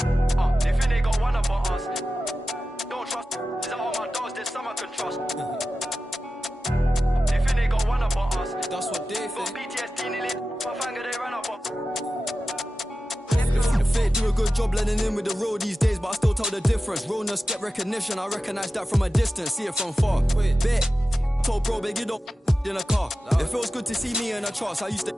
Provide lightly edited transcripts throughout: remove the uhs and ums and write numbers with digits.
They think they got one about us. Don't trust. Is that all my dogs? There's some I can trust. They think they got one about us. That's what they think. Got PTSD nearly. My finger they ran up on. The fake do a good job blending in with the road these days, but I still tell the difference. Realness get recognition, I recognize that from a distance, see it from far. Wait, bet. Told bro, big, you don't in a car. It feels good to see me in the charts. I used to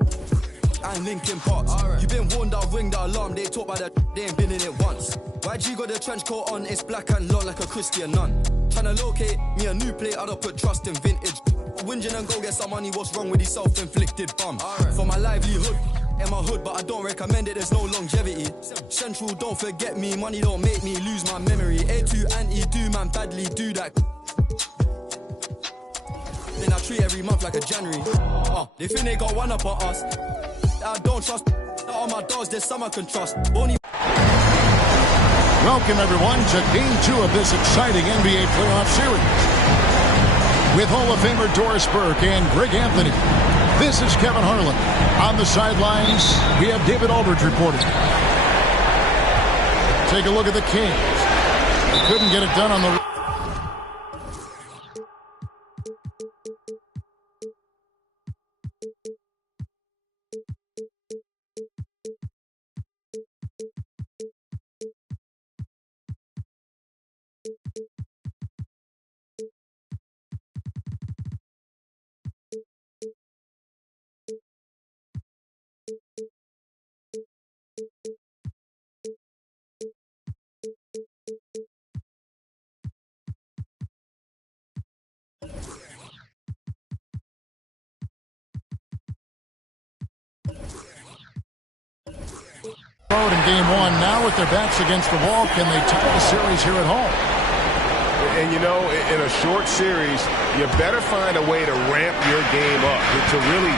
and Linkin Parks. You been warned, I'll ring the alarm. They talk about that, they ain't been in it once. YG got the trench coat on, it's black and long like a Christian nun. Tryna locate me a new plate, I don't put trust in vintage. Whinging and go get some money, what's wrong with these self-inflicted bums? For my livelihood, in my hood, but I don't recommend it, there's no longevity. Central, don't forget me, money don't make me lose my memory. A2 anti, do man badly, do that. Then I treat every month like a January. They think they got one up on us. I don't trust all my dogs, there's some I can trust. Only Welcome everyone to Game 2 of this exciting NBA playoff series. With Hall of Famer Doris Burke and Greg Anthony, this is Kevin Harlan. On the sidelines, we have David Aldridge reporting. Take a look at the Kings. They couldn't get it done on the... in Game 1. Now with their backs against the wall, can they take the series here at home? And you know, in a short series, you better find a way to ramp your game up, to really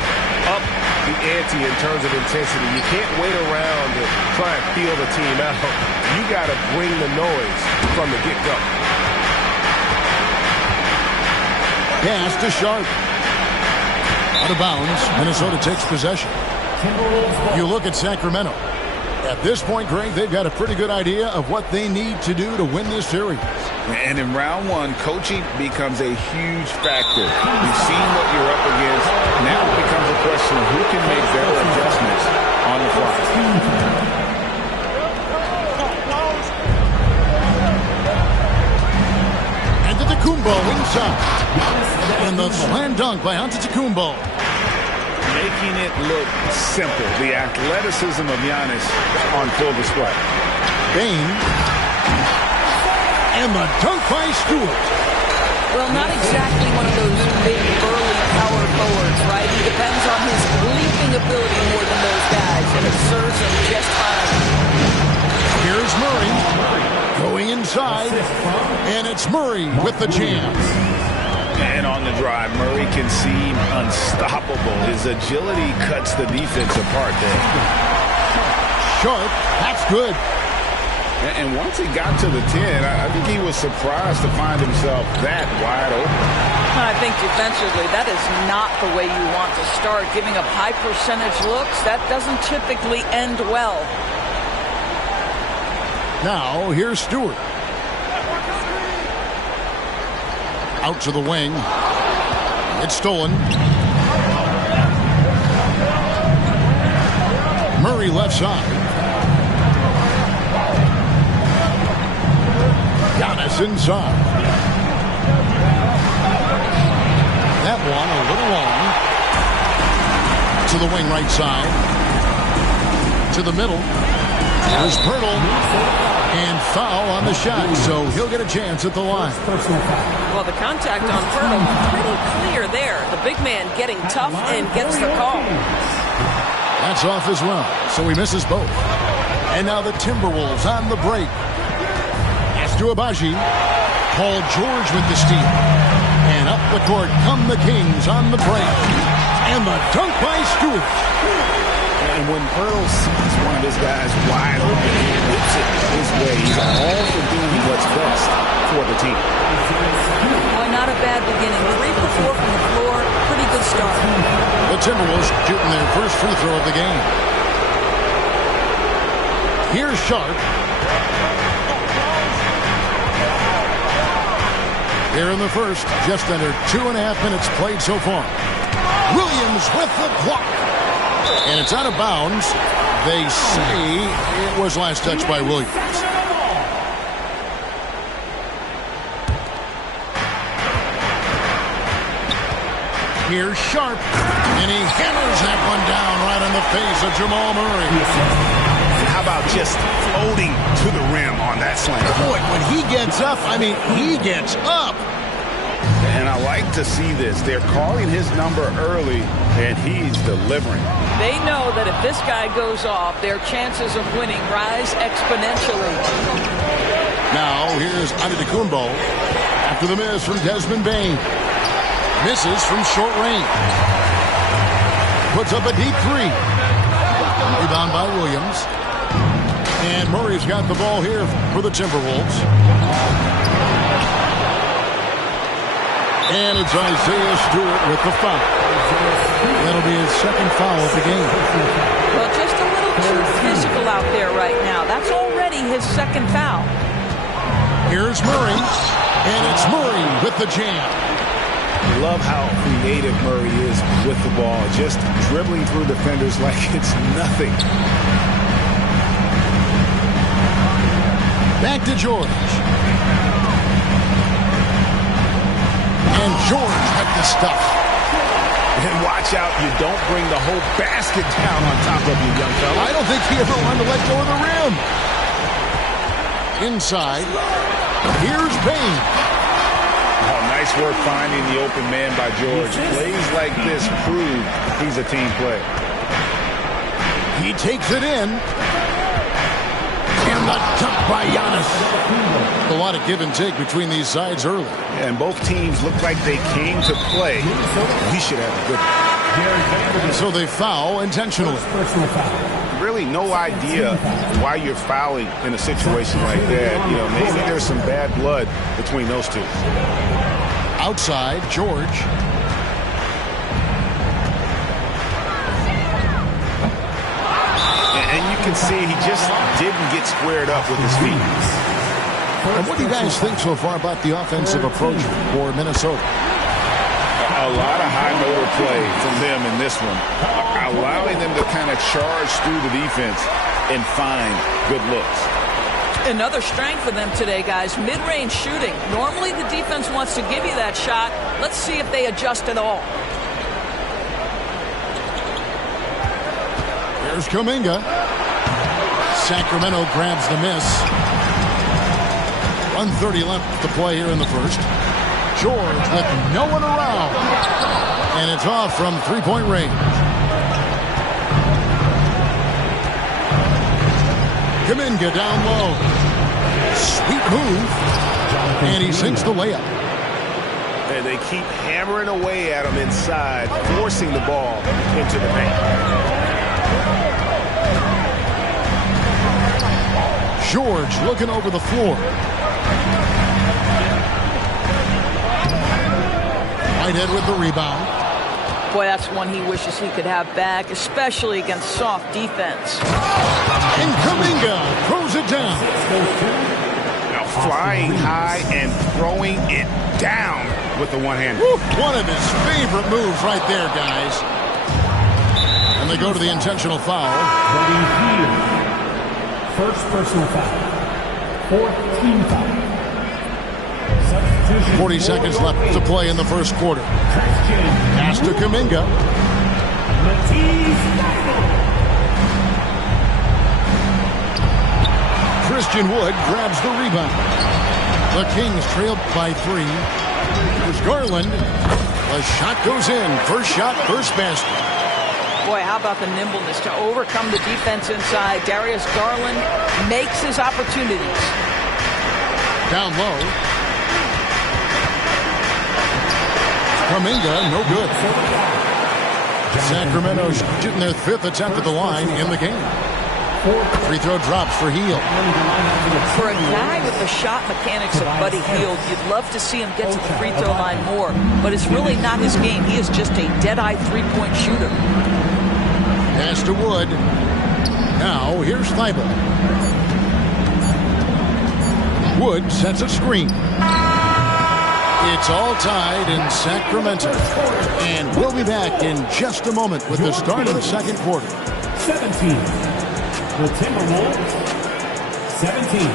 up the ante in terms of intensity. You can't wait around to try and feel the team out. You got to bring the noise from the get-go. Pass to Sharp. Out of bounds, Minnesota takes possession. You look at Sacramento. At this point, Greg, they've got a pretty good idea of what they need to do to win this series. And in round one, coaching becomes a huge factor. You've seen what you're up against. Now it becomes a question of who can make better adjustments on the fly. Antetokounmpo inside. And the slam dunk by Antetokounmpo. Making it look simple. The athleticism of Giannis on full display. Bane. And the dunk by Stewart. Well, not exactly one of those big, burly power forwards, right? He depends on his leaping ability more than those guys, and it serves him just fine. Here's Murray going inside, and it's Murray with the jam. And on the drive, Murray can seem unstoppable. His agility cuts the defense apart there. Sharp, that's good. And once he got to the 10, I think he was surprised to find himself that wide open. I think defensively, that is not the way you want to start. Giving up high percentage looks, that doesn't typically end well. Now, here's Stewart. Out to the wing. It's stolen. Murray left side. Giannis inside. That one a little long. To the wing right side. To the middle. There's Pirtle. And foul on the shot, so he'll get a chance at the line. Well, the contact on Pirtle, pretty clear there. The big man getting tough and gets the call. That's off as well, so he misses both. And now the Timberwolves on the break. Pass to Abaji. Paul George with the steal. And up the court come the Kings on the break. And the dunk by Stewart. And when Pearl sees one of his guys wide open, he whips it his way. He's all for doing what's best for the team. Well, not a bad beginning. 3 for 4 from the floor. Pretty good start. The Timberwolves shooting their first free throw of the game. Here's Sharp. Here in the first, just under 2.5 minutes played so far. Williams with the block. And it's out of bounds. They say it was last touched by Williams. Here's Sharp, and he hammers that one down right on the face of Jamal Murray. How about just floating to the rim on that slam? Boy, when he gets up, I mean, he gets up. And I like to see this. They're calling his number early, and he's delivering. They know that if this guy goes off, their chances of winning rise exponentially. Now, here's Antetokounmpo after the miss from Desmond Bane. Misses from short range. Puts up a deep three. Rebound by Williams. And Murray's got the ball here for the Timberwolves. And it's Isaiah Stewart with the foul. That'll be his second foul of the game. Well, just a little too physical out there right now. That's already his second foul. Here's Murray. And it's Murray with the jam. Love how creative Murray is with the ball. Just dribbling through defenders like it's nothing. Back to George. And George with the stuff. And watch out, you don't bring the whole basket down on top of you, young fella. I don't think he ever wanted to let go of the rim. Inside. Here's Bane. Oh, nice work finding the open man by George. Plays like this prove he's a team player. He takes it in. And the dunk by Giannis. A lot of give and take between these sides early. Yeah, and both teams look like they came to play. He should have a good one. So they foul intentionally. Really no idea why you're fouling in a situation like that. You know, maybe there's some bad blood between those two. Outside, George. And you can see he just didn't get squared up with his feet. And what do you guys think so far about the offensive approach for Minnesota? A lot of high motor play from them in this one, allowing them to kind of charge through the defense and find good looks. Another strength for them today, guys, mid-range shooting. Normally the defense wants to give you that shot. Let's see if they adjust at all. Here's Kuminga. Sacramento grabs the miss. 1:30 left to play here in the first. George with no one around. And it's off from three-point range. Kuminga down low. Sweet move. And he sinks the layup. And they keep hammering away at him inside, forcing the ball into the paint. George looking over the floor. Whitehead with the rebound. Boy, that's one he wishes he could have back, especially against soft defense. And Kuminga throws it down. Now flying high and throwing it down with the one-hander. One of his favorite moves right there, guys. And they go to the intentional foul. First personal foul. Fourth team foul. 40 seconds left to play in the first quarter. Pass to Kuminga. Christian Wood grabs the rebound. The Kings trailed by 3. Here's Garland. The shot goes in. First shot, first basket. Boy, how about the nimbleness to overcome the defense inside. Darius Garland makes his opportunities. Down low. Kuminga, no good. Sacramento shooting their 5th attempt at the line in the game. Free throw drops for Hield. For a guy with the shot mechanics of Buddy Hield, you'd love to see him get to the free throw line more. But it's really not his game. He is just a dead-eye three-point shooter. Pass to Wood. Now, here's Thibault. Wood sets a screen. It's all tied in Sacramento. And we'll be back in just a moment with the start of the second quarter. 17. The Timberwolves, 17.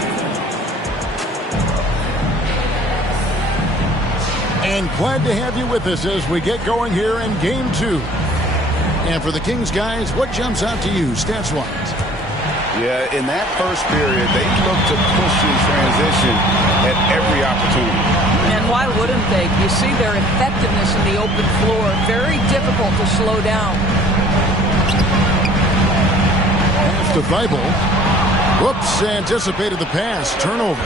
And glad to have you with us as we get going here in Game 2. And for the Kings, guys, what jumps out to you stats-wise? Yeah, in that first period, they looked to push in transition at every opportunity. And why wouldn't they? You see their effectiveness in the open floor. Very difficult to slow down. Pass to Thibault. Whoops, anticipated the pass. Turnover.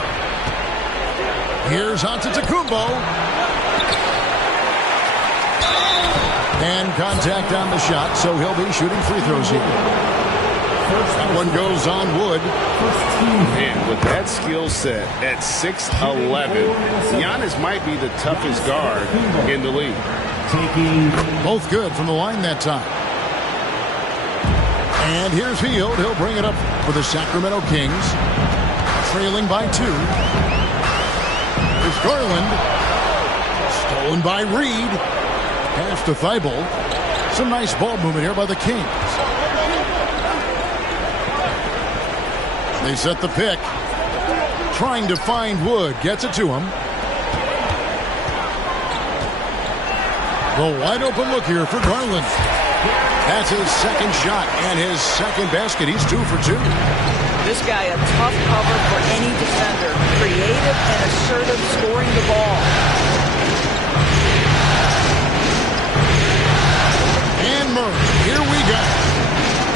Here's Antetokounmpo. And contact on the shot, so he'll be shooting free throws here. That one goes on Wood. And with that skill set at 6'11", Giannis might be the toughest guard in the league. Both good from the line that time. And here's Hield. He'll bring it up for the Sacramento Kings. Trailing by 2. Here's Garland. Stolen by Reed. Pass to Thibault. Some nice ball movement here by the Kings. They set the pick. Trying to find Wood. Gets it to him. The wide open look here for Garland. That's his second shot and his second basket. He's 2 for 2. This guy a tough cover for any defender. Creative and assertive scoring the ball. And Murray. Here we go.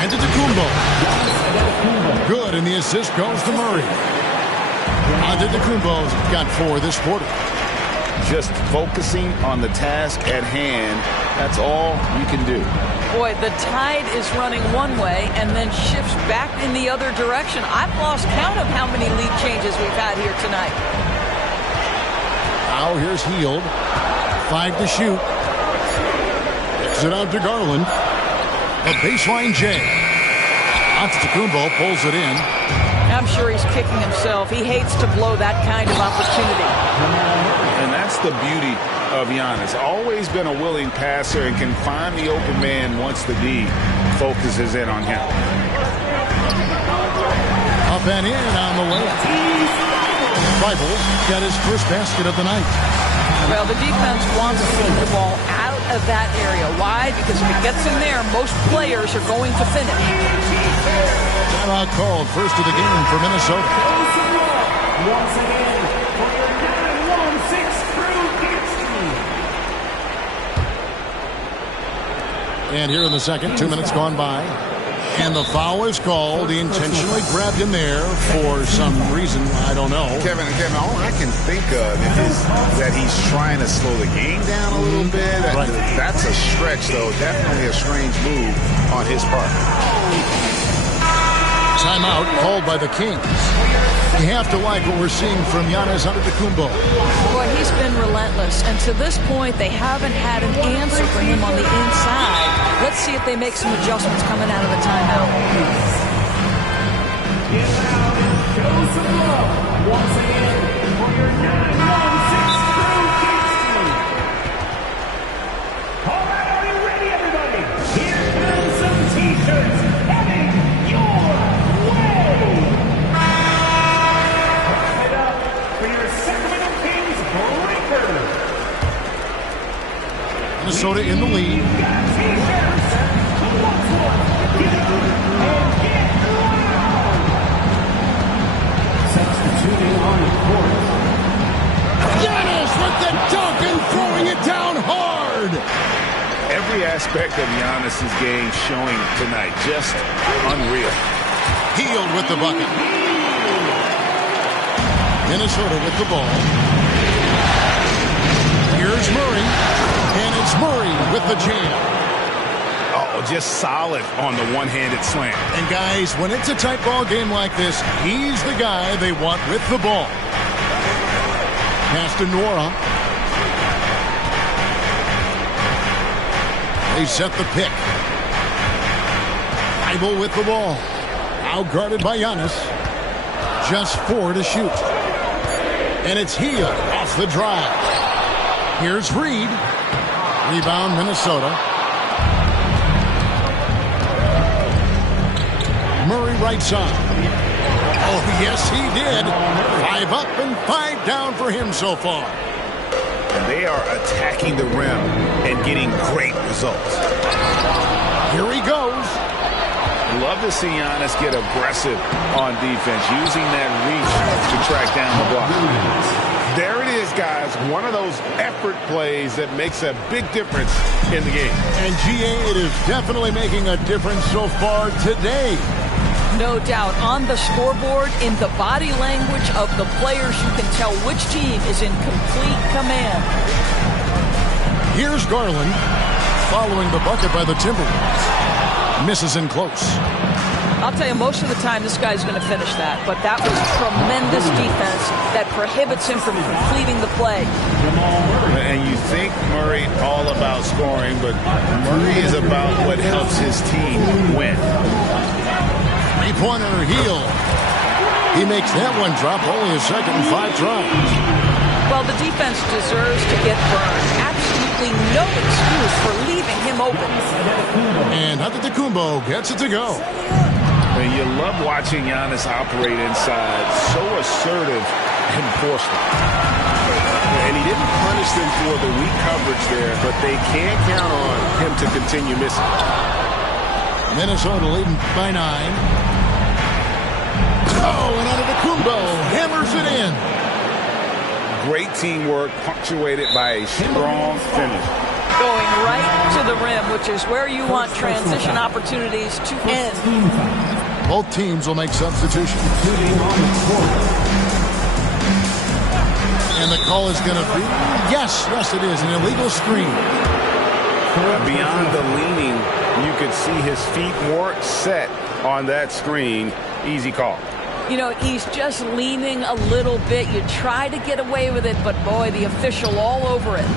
Antetokounmpo. Good, and the assist goes to Murray. Antetokounmpo's got 4 this quarter. Just focusing on the task at hand, that's all you can do. Boy, the tide is running one way and then shifts back in the other direction. I've lost count of how many lead changes we've had here tonight. Now here's Hield. 5 to shoot. Gets it out to Garland. A baseline J. Antetokounmpo pulls it in. I'm sure he's kicking himself. He hates to blow that kind of opportunity. And that's the beauty of Giannis. Always been a willing passer and can find the open man once the D focuses in on him. Up and in on the way. Thibault got his first basket of the night. Well, the defense wants to keep the ball out of that area. Why? Because if it gets in there, most players are going to finish. Timeout called. First of the game for Minnesota. Once again, for your 9-1-6 crew, And here in the second, 2 minutes gone by. And the foul is called. He intentionally grabbed him there for some reason. I don't know. Kevin, all I can think of is that he's trying to slow the game down a little bit. Right. That's a stretch, though. Definitely a strange move on his part. Timeout called by the Kings. You have to like what we're seeing from Giannis Antetokounmpo. Boy, he's been relentless. And to this point, they haven't had an answer for him on the inside. Let's see if they make some adjustments coming out of the timeout. Get out and show some love. Once again, for your 9-1-6 crew, Kingston. All right, are you ready, everybody? Here comes some T-shirts heading your way. Clap it up for your Sacramento Kings breaker. Minnesota in the lead. Got T-shirts. Who wants one? Get up and get loud. Substituting on the court. Giannis with the dunk and throwing it down hard. Every aspect of Giannis's game showing tonight. Just unreal. Hield with the bucket. Minnesota with the ball. Here's Murray. And it's Murray with the jam. Oh, just solid on the one-handed slam. And guys, when it's a tight ball game like this, he's the guy they want with the ball. Pass to Nora. They set the pick. Thibault with the ball. Out guarded by Giannis. Just 4 to shoot. And it's Hield off the drive. Here's Reed. Rebound, Minnesota. Murray right side. Oh, yes, he did. 5 up and 5 down for him so far. And they are attacking the rim and getting great results. Here he goes. Love to see Giannis get aggressive on defense, using that reach to track down the block. There it is, guys. One of those effort plays that makes a big difference in the game. And GA, it is definitely making a difference so far today. No doubt. On the scoreboard, in the body language of the players, you can tell which team is in complete command. Here's Garland, following the bucket by the Timberwolves. Misses in close. I'll tell you, most of the time this guy's going to finish that, but that was tremendous defense that prohibits him from completing the play. And you think Murray all about scoring, but Murray is about what helps his team win. Three-pointer, Heel. He makes that one drop, only a second and 5 tries. Well, the defense deserves to get burned. Absolutely no excuse for leaving him open. And Antetokounmpo gets it to go. And you love watching Giannis operate inside. So assertive and forceful. And he didn't punish them for the weak coverage there, but they can't count on him to continue missing. Minnesota leading by 9. Oh, and Antetokounmpo hammers it in. Great teamwork, punctuated by a strong finish. Going right to the rim, which is where you want transition opportunities to end. Both teams will make substitutions. And the call is going to be, yes, it is, an illegal screen. Beyond the leaning, you could see his feet weren't set on that screen. Easy call. You know, he's just leaning a little bit. You try to get away with it, but boy, the official all over it.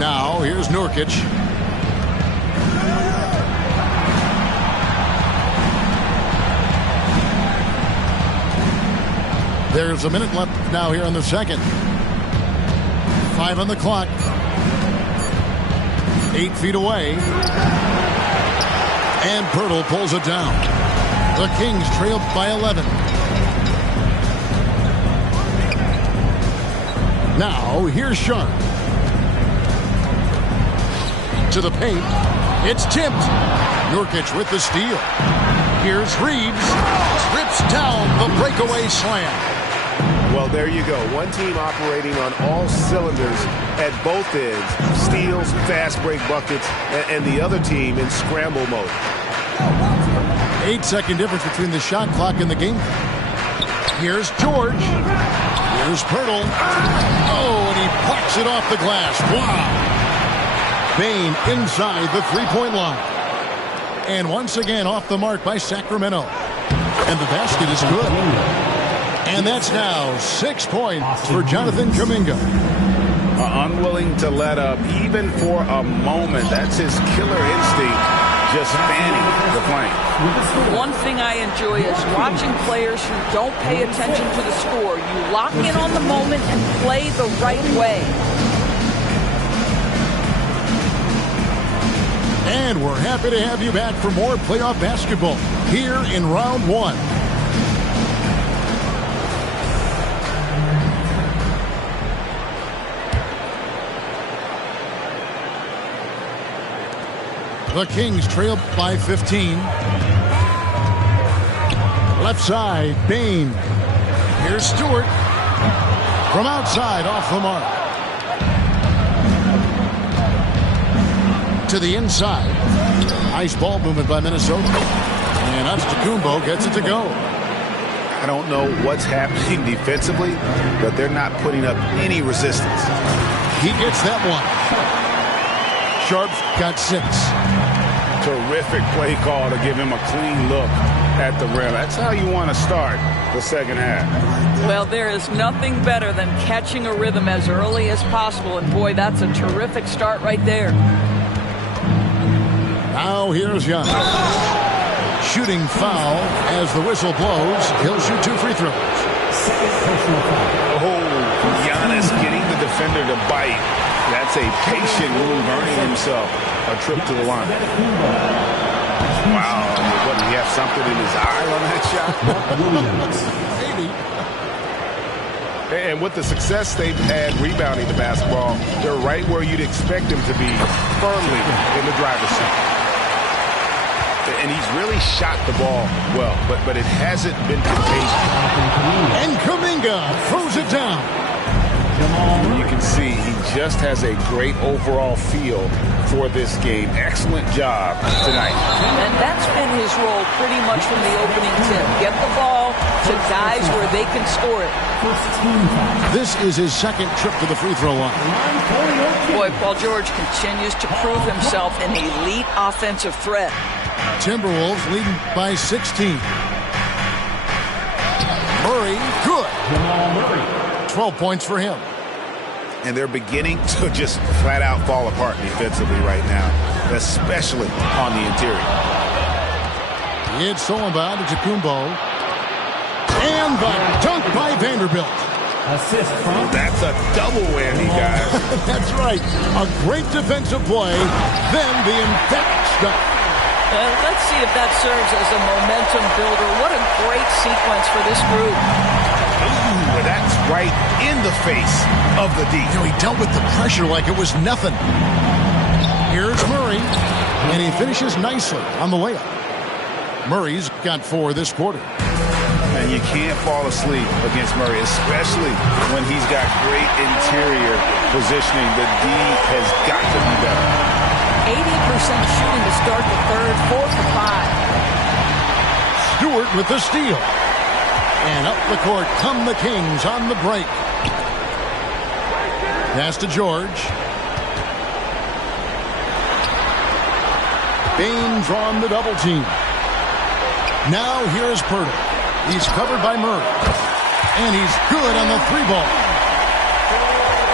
Now, here's Nurkic. There's a minute left now here in the second. 5 on the clock. 8 feet away. And Pirtle pulls it down. The Kings trailed by 11. Now, here's Sharp. To the paint. It's tipped. Nurkic with the steal. Here's Reeves. Trips down the breakaway slam. Well, there you go. One team operating on all cylinders at both ends. Steals, fast break buckets, and the other team in scramble mode. 8-second difference between the shot clock and the game. Here's George. Here's Pirtle. Oh, and he pucks it off the glass. Wow. Bane inside the three-point line. And once again off the mark by Sacramento. And the basket is good. And that's now 6 points for Jonathan Kuminga. Unwilling to let up even for a moment. That's his killer instinct, just fanning the flame. One thing I enjoy is watching players who don't pay attention to the score. You lock in on the moment and play the right way. And we're happy to have you back for more playoff basketball here in round 1. The Kings trail by 15. Left side, Bane. Here's Stewart. From outside, off the mark. To the inside. Nice ball movement by Minnesota. And Antetokounmpo gets it to go. I don't know what's happening defensively, but they're not putting up any resistance. He gets that one. Sharp's got 6. Terrific play call to give him a clean look at the rim. That's how you want to start the second half. Well, there is nothing better than catching a rhythm as early as possible. And boy, that's a terrific start right there. Now here's Young. Shooting foul as the whistle blows. He'll shoot 2 free throws. Oh, Giannis getting the defender to bite. That's a patient move, earning himself a trip to the line. Wow. What, did he have something in his eye on that shot? Maybe. And with the success they've had rebounding the basketball, they're right where you'd expect them to be, firmly in the driver's seat. And he's really shot the ball well, but it hasn't been contagious. And Kuminga throws it down. You can see he just has a great overall feel for this game. Excellent job tonight. And that's been his role pretty much from the opening tip. Get the ball to guys where they can score it. This is his second trip to the free throw line. Boy, Paul George continues to prove himself an elite offensive threat. Timberwolves leading by 16. Murray, good. 12 points for him. And they're beginning to just flat out fall apart defensively right now, especially on the interior. It's Solomon to Kumbo. And the dunk by Vanderbilt. Assist from. That's a double whammy, guys. That's right. A great defensive play, then the emphatic stuff. Let's see if that serves as a momentum builder. What a great sequence for this group. Ooh, that's right in the face of the D. You know, he dealt with the pressure like it was nothing. Here's Murray, and he finishes nicely on the layup. Murray's got 4 this quarter. And you can't fall asleep against Murray, especially when he's got great interior positioning. The D has got to be better. 80% shooting to start the third, 4 for 5. Stewart with the steal. And up the court come the Kings on the break. Pass to George. Baines on the double team. Now here's Pirtle. He's covered by Murray. And he's good on the 3-ball.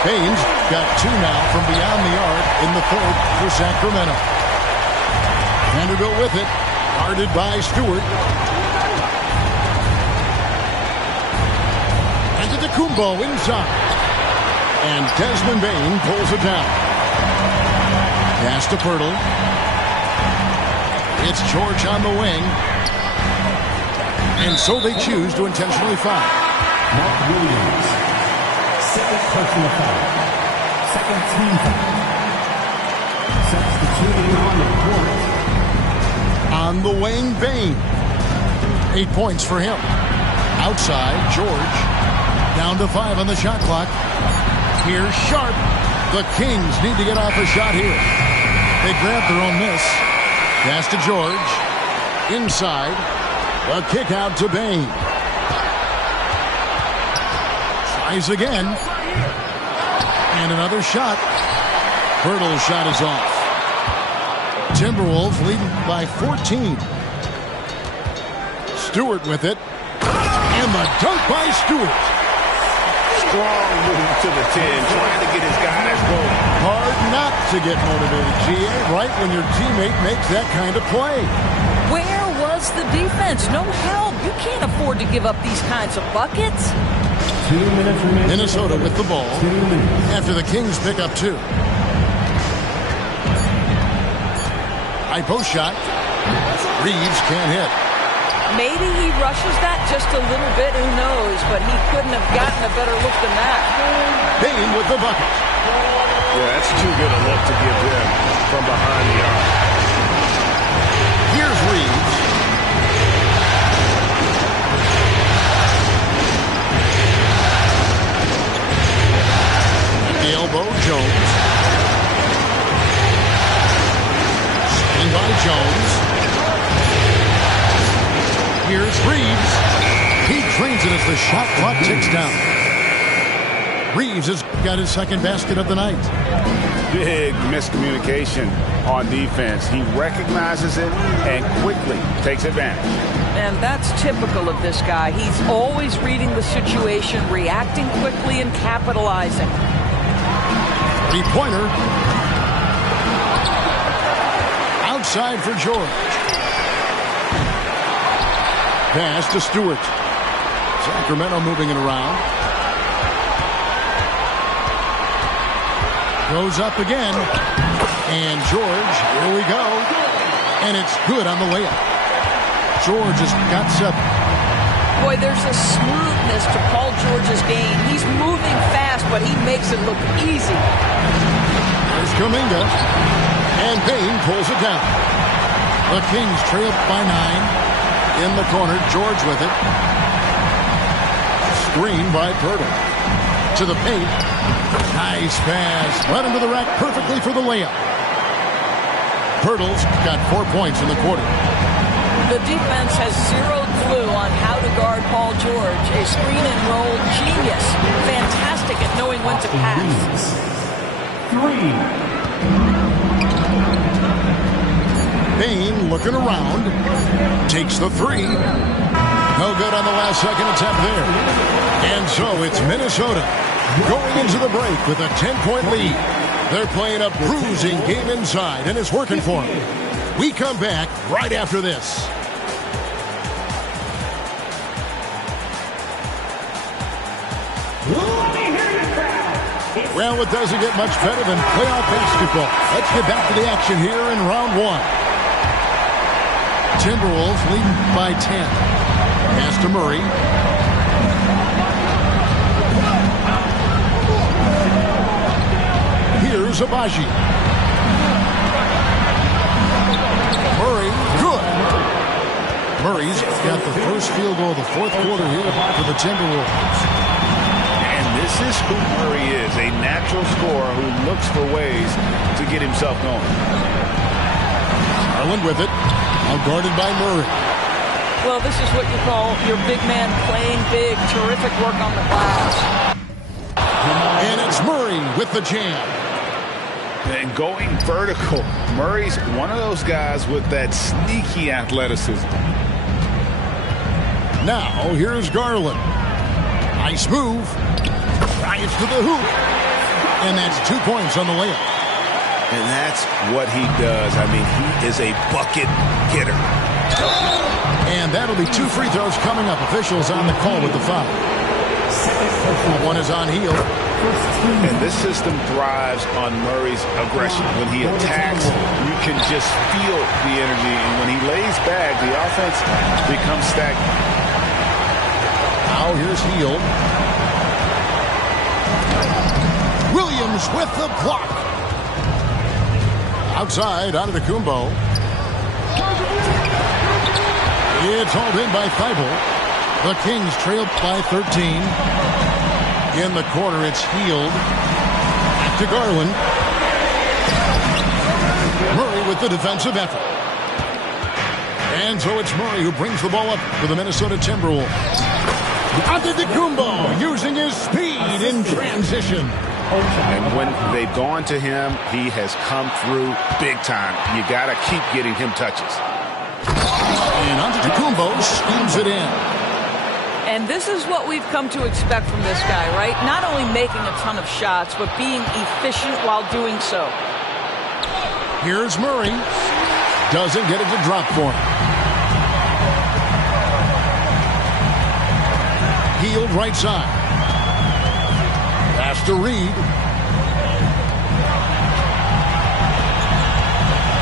Baines got 2 now from beyond the arc in the third for Sacramento. Vanderbilt with it. Guarded by Stewart. Kumbo inside. And Desmond Bane pulls it down. Pass to Pirtle. It's George on the wing. And so they choose to intentionally foul. Mark Williams. Second personal foul. Second team foul. Substituting on the court. On the wing, Bane. 8 points for him. Outside, George. Down to 5 on the shot clock. Here's Sharp. The Kings need to get off a shot here. They grab their own miss. Pass to George. Inside. A kick out to Bane. Tries again. And another shot. Pirtle's shot is off. Timberwolves leading by 14. Stewart with it. And the dunk by Stewart. Strong move to the 10, trying to get his guys rolling. Hard not to get motivated, GA, right when your teammate makes that kind of play. Where was the defense? No help. You can't afford to give up these kinds of buckets. 2 minutes remaining. Minnesota with the ball 2 minutes. after the Kings pick up 2. High post shot. Reeves can't hit. Maybe he rushes that just a little bit, who knows, but he couldn't have gotten a better look than that. Bane with the bucket. Yeah, that's too good a look to give them from behind the arc. Here's Reeves. The elbow, Jones. Spin by Jones. Here's Reeves. He drains it as the shot clock ticks down. Reeves has got his second basket of the night. Big miscommunication on defense. He recognizes it and quickly takes advantage. And that's typical of this guy. He's always reading the situation, reacting quickly, and capitalizing. 3-pointer. Outside for George. Pass to Stewart. Sacramento moving it around. Goes up again. And George, here we go. And it's good on the layup. George has got 7. Boy, there's a smoothness to Paul George's game. He's moving fast, but he makes it look easy. There's Kuminga. And Payne pulls it down. The Kings trail by 9. In the corner, George with it. Screen by Pirtle. To the paint. Nice pass. Right into the rack perfectly for the layup. Pirtle's got 4 points in the quarter. The defense has zero clue on how to guard Paul George. A screen and roll genius. Fantastic at knowing when to pass. 3. Payne looking around. Takes the 3. No good on the last second attempt there. And so it's Minnesota going into the break with a 10-point lead. They're playing a bruising game inside, and it's working for them. We come back right after this. Well, it doesn't get much better than playoff basketball. Let's get back to the action here in round 1. Timberwolves leading by 10. Pass to Murray. Here's Abaji. Murray, good. Murray's got the first field goal of the fourth quarter here for the Timberwolves. This is who Murray is, a natural scorer who looks for ways to get himself going. Garland with it, now guarded by Murray. Well, this is what you call your big man playing big. Terrific work on the glass. And it's Murray with the jam. And going vertical. Murray's one of those guys with that sneaky athleticism. Now, here's Garland. Nice move. Drives to the hoop. And that's 2 points on the layup. And that's what he does. I mean, he is a bucket getter. And that'll be 2 free throws coming up. Officials on the call with the foul. One is on Hield. And this system thrives on Murray's aggression. When he attacks, you can just feel the energy. And when he lays back, the offense becomes stagnant. Now here's Hield. Williams with the block. Outside, out of the Kumbo. It's hauled in by Thibault. The Kings trail by 13. In the corner, it's Hield. Back to Garland. Murray with the defensive effort. And so it's Murray who brings the ball up for the Minnesota Timberwolves. Antetokounmpo using his speed in transition. And when they've gone to him, he has come through big time. You got to keep getting him touches. And Antetokounmpo schemes it in. And this is what we've come to expect from this guy, right? Not only making a ton of shots, but being efficient while doing so. Here's Murray. Doesn't get it to drop for him. Hield right side. Pass to Reed.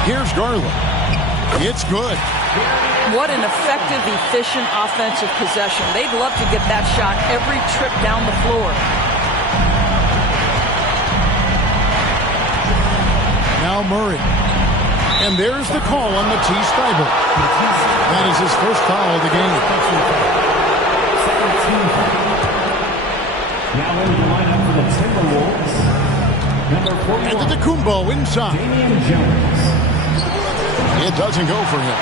Here's Garland. It's good. What an effective, efficient offensive possession. They'd love to get that shot every trip down the floor. Now Murray. And there's the call on Matisse Thybulle. That is his first foul of the game. Now in the lineup for the Timberwolves, number 41. Antetokounmpo inside. Damian Jones. It doesn't go for him.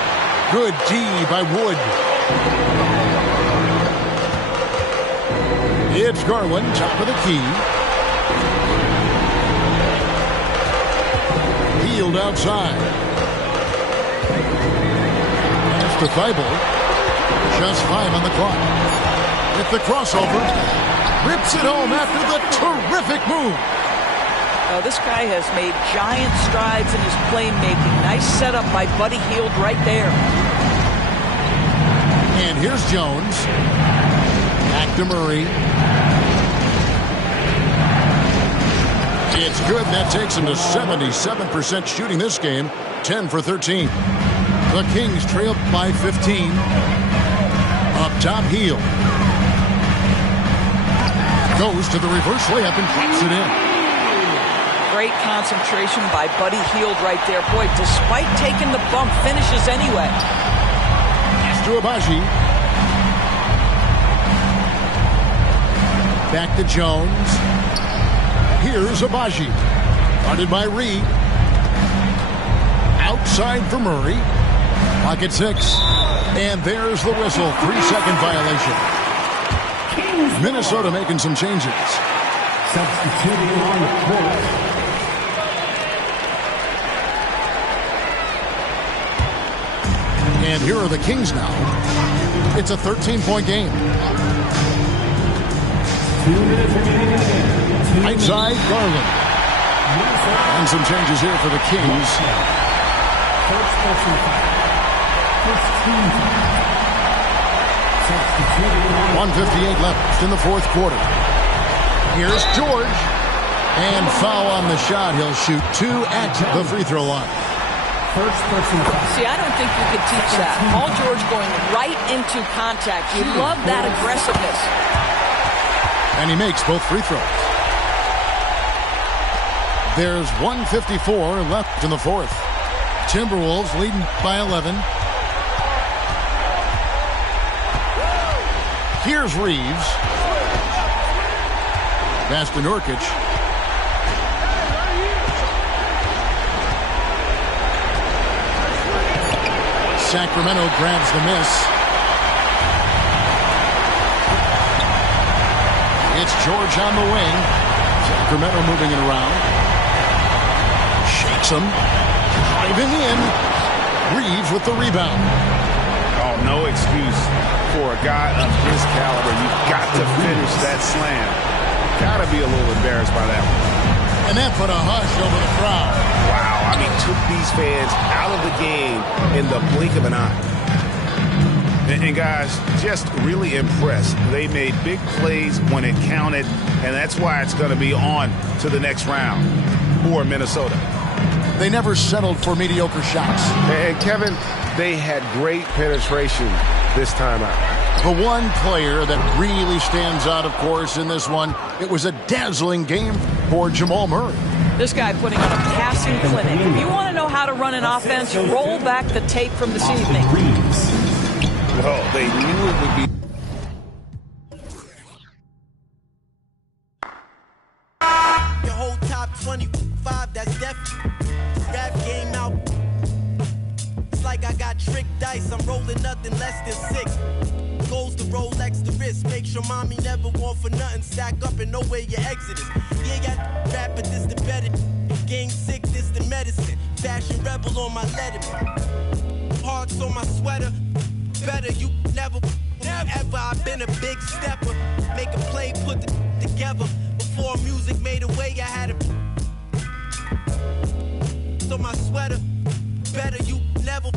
Good D by Wood. It's Garland, top of the key. Hield outside. Pass to Thibault. Just 5 on the clock. With the crossover. Rips it home after the terrific move. This guy has made giant strides in his playmaking. Nice setup by Buddy Hield right there. And here's Jones. Back to Murray. It's good, and that takes him to 77% shooting this game, 10 for 13. The Kings trail by 15. Up top, Heel. Goes to the reverse layup and drops it in. Great concentration by Buddy Hield right there. Boy, despite taking the bump, finishes anyway. Pass to Abaji. Back to Jones. Here's Abaji. Guarded by Reed. Outside for Murray. Pocket 6. And there's the whistle. 3-second violation. Minnesota making some changes. Substituting on the court. And here are the Kings now. It's a 13-point game. 2 minutes remaining in the game. Right side, Garland. And some changes here for the Kings. First person foul. First team foul. Substituting on 1:58 left in the fourth quarter. Here's George. And foul on the shot. He'll shoot 2 at the free throw line. first person foul. See, I don't think you could teach that. Paul George going right into contact. You love that aggressiveness. And he makes both free throws. There's 1:54 left in the fourth. Timberwolves leading by 11. Here's Reeves. Pass to Nurkic. Sacramento grabs the miss. It's George on the wing. Sacramento moving it around. Shakes him. Driving in. Reeves with the rebound. Oh, no excuse for a guy of his caliber. You've got to finish that slam. Got to be a little embarrassed by that one. And that put a hush over the crowd. Wow, I mean, took these fans out of the game in the blink of an eye. And guys, just really impressed. They made big plays when it counted, and that's why it's going to be on to the next round for Minnesota. They never settled for mediocre shots. And Kevin, they had great penetration this time out. The one player that really stands out, of course, in this one, it was a dazzling game for Jamal Murray. This guy putting on a passing clinic. If you want to know how to run an offense, roll back the tape from this evening. Oh, they knew it would be. Your whole top 25, that's definitely rap game out. It's like I got tricked dice. I'm rolling nothing less than 6. Goes the Rolex, the wrist. Make sure mommy never want for nothing. Stack up and know where your exit is. Yeah, got rap, but this the better. Game sick, this the medicine. Fashion rebel on my letterman. Hearts on my sweater. Better you never ever. I've been a big stepper. Make a play, put the together. Before music made a way, I had a. So my sweater. Better you never.